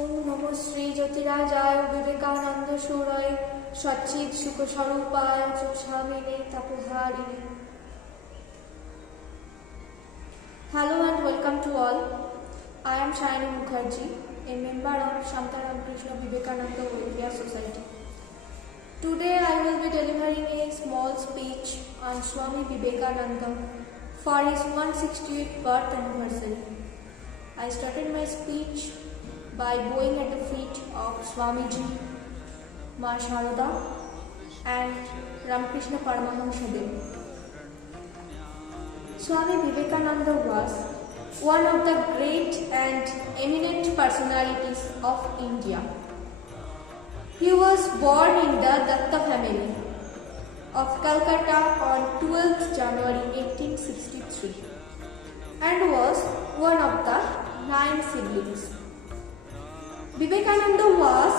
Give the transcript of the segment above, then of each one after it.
ओम नमो श्री ज्योतिराजाय विवेकानंद सूरय सच्चिद सुख स्वरूपाय स्वामिने तपोहारिणे. Hello and welcome to all. I am Shayani Mukherjee, a member of Shanta Ramakrishna Vivekananda Welfare Society. Today I will be delivering a small speech on Swami Vivekananda for his 168th birth anniversary. I started my speech by bowing at the feet of Swamiji, Ma Sharada and Ramakrishna Paramahamsa Dev. Swami Vivekananda was one of the great and eminent personalities of India. He was born in the Datta family of Calcutta on 12th January 1863 and was one of the 9 siblings. Vivekananda was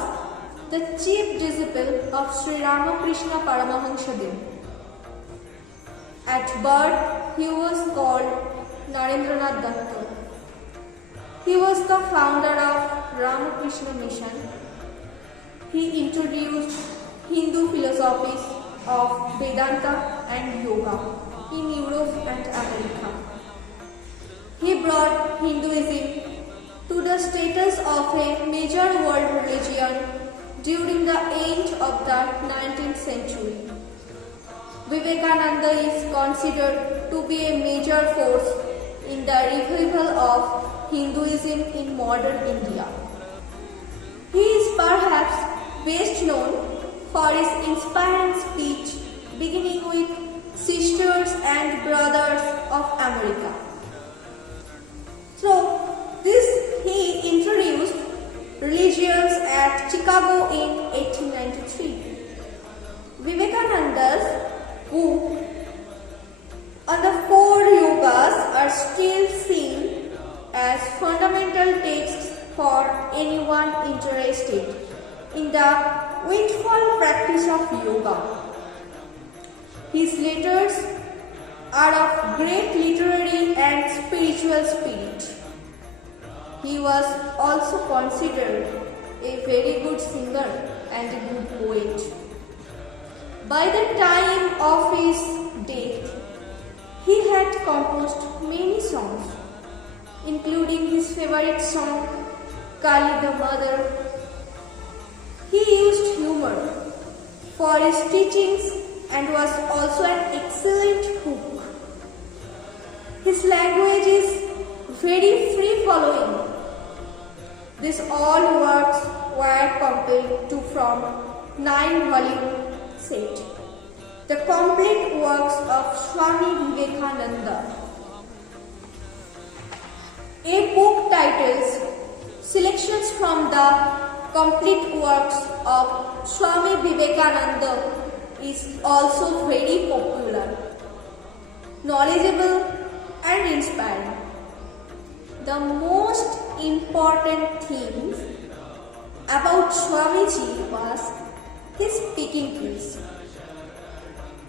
the chief disciple of Sri Ramakrishna Paramahamsa Dev. At birth, he was called Narendranath Datta. He was the founder of Ramakrishna Mission. He introduced Hindu philosophies of Vedanta and Yoga in Europe and America. He brought Hinduism to the status of a major world religion during the end of the 19th century. Vivekananda is considered to be a major force in the revival of Hinduism in modern India. He is perhaps best known for his inspiring speech beginning with Sisters and Brothers of America. He introduced religions at Chicago in 1893. Vivekananda's book on the 4 yogas are still seen as fundamental texts for anyone interested in the windfall practice of yoga. His letters are of great literary and spiritual spirit. He was also considered a very good singer and a good poet. By the time of his death, he had composed many songs, including his favorite song, Kali the Mother. He used humor for his teachings and was also an excellent cook. His language is very free-flowing. These all works were compiled to from 9-volume set, the complete works of Swami Vivekananda. A book titles Selections from the Complete Works of Swami Vivekananda is also very popular, knowledgeable and inspiring. The most important thing about Swamiji was his speaking skills.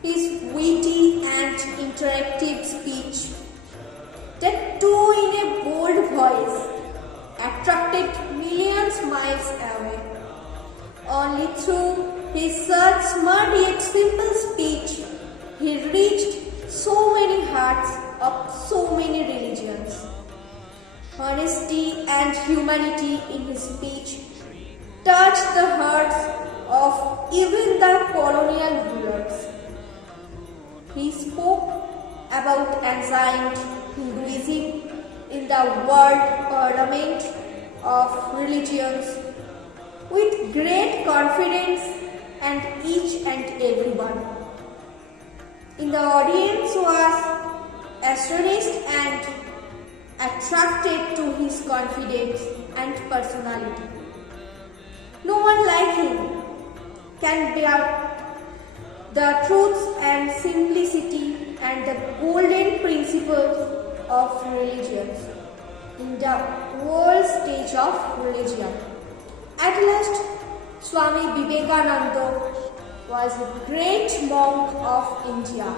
His witty and interactive speech, that too in a bold voice, attracted millions miles away. Only through his such smart yet simple speech, he reached so many hearts of so many religions. Honesty and humanity in his speech touched the hearts of even the colonial rulers. He spoke about ancient Hinduism in the World Parliament of Religions with great confidence and each and everyone. In the audience was astonished and attracted to his confidence and personality. No one like him can bear the truths and simplicity and the golden principles of religions in the world stage of religion. At last, Swami Vivekananda was a great monk of India.